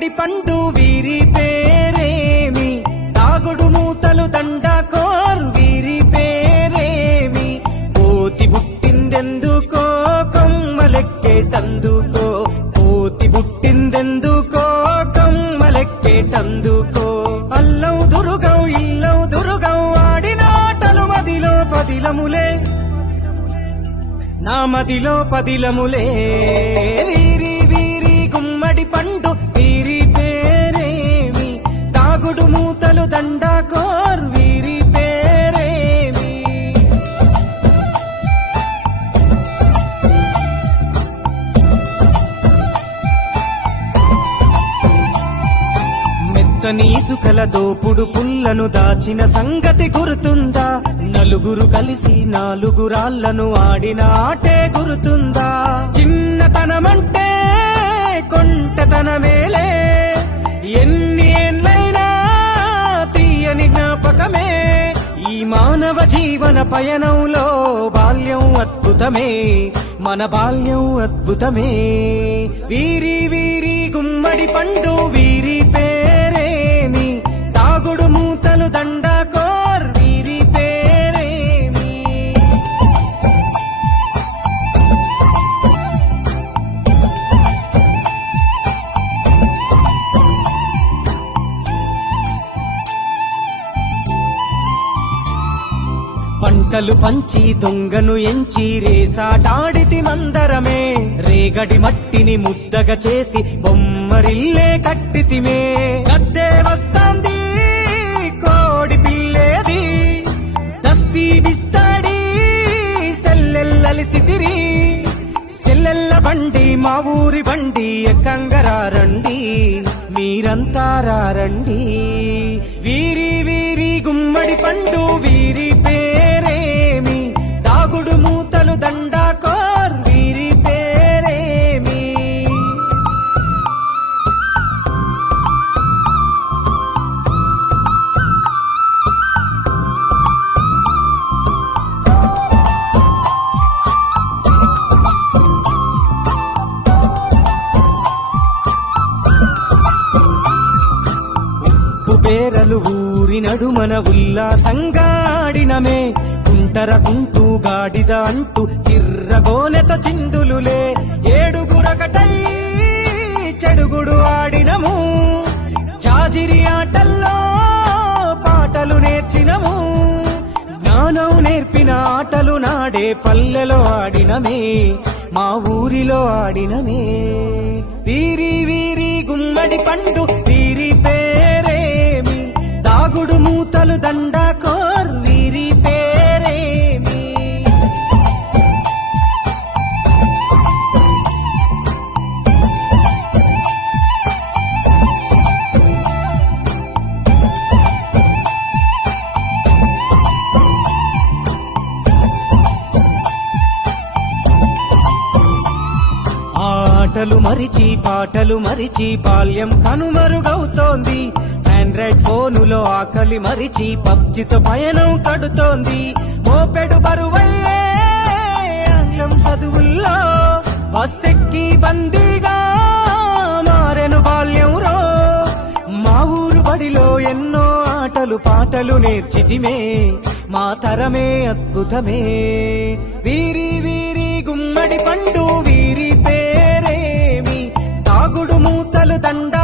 గుమ్మడి పండు వీరి పేరేమి, తాగుడు మూతలు దండాకోర్ వీరి పేరేమి, కోతి పుట్టిందెందుకో కొమ్మలెక్కేటందుకో, కోతి పుట్టిందెందుకో కొమ్మలెక్కేటందుకో, అల్లం దురుగం ఇల్లం దురుగం ఆడిన ఆటలు మదిలో పదిలములే, నా మదిలో పదిలములే, వీరి వీరి గుమ్మడి పండు వీరి పేరేమి, తాగుడు మూతలు దండాకోర్ వీరి పేరేమి. మెత్తని ఇసుకల దోపుడు పుల్లను దాచిన సంగతి గుర్తుందా, నలుగురు కలిసి నాలుగురాళ్లను ఆడిన ఆటే గుర్తుందా, చిన్నతనమంటే కొంటతనమేలే, ఎన్ని ఏళ్ళైనా తీయని జ్ఞాపకమే, ఈ మానవ జీవన పయనంలో బాల్యం అద్భుతమే, మన బాల్యం అద్భుతమే, వీరి వీరి గుమ్మడి పండు వీరి పేరేమి, తాగుడు మూతలు దండాకోర్ వీరి పేరేమి. పంటలు పంచి దొంగను ఎంచి రేసాటాడితి మందరమే, రేగడి మట్టిని ముద్దగా చేసి బొమ్మరిల్లే కట్టితిమే, గద్దే వస్తాంది కోడి పిల్లేది, దస్తీ బిస్తాడి సెల్లెల్లలిసితిరి, సెల్లెల్ల బండి మా ఊరి బండి ఎక్కంగరారండి, మీరంతా రారండి, వీరి వీరి గుమ్మడి పండు వీరి పేరేమి, తాగుడు మూతలు దండాకోర్ వీరి పేరేమి. పేరలు ఊరి నడుమన ఉల్లాసంగా ఆడినమే, కుంటర కుంటూ గాడిద అంటూ తిర్రగోనెత చిందులులే, ఏడుగురకటై చెడుగుడు ఆడినము, జాజిరి ఆటల్లో పాటలు నేర్చినము, జ్ఞానం నేర్పిన ఆటలు నాడే పల్లెలో ఆడినమే, మా ఊరిలో ఆడినమే, వీరి వీరి గుమ్మడి పండు వీరి పేరేమి, తాగుడు మూతలు దండాకోర్ వీరి పేరేమి. ఆటలు మరిచి పాటలు మరిచి బాల్యం కనుమరుగవుతోంది, ఆండ్రాయిడ్ ఫోనులో ఆకలి మరిచి పబ్జితో పయనం కడుతోంది, మోపెడు బరువయ్యే ఆంగ్లం చదువుల్లో బస్సెక్కి బందీగా మారెను బాల్యం రో, మా ఊరు బడిలో ఎన్నో ఆటలు పాటలు నేర్చితిమే, మా తరమే అద్భుతమే, వీరి వీరి గుమ్మడి పండు వీరి పేరేమి, తాగుడు మూతలు దండ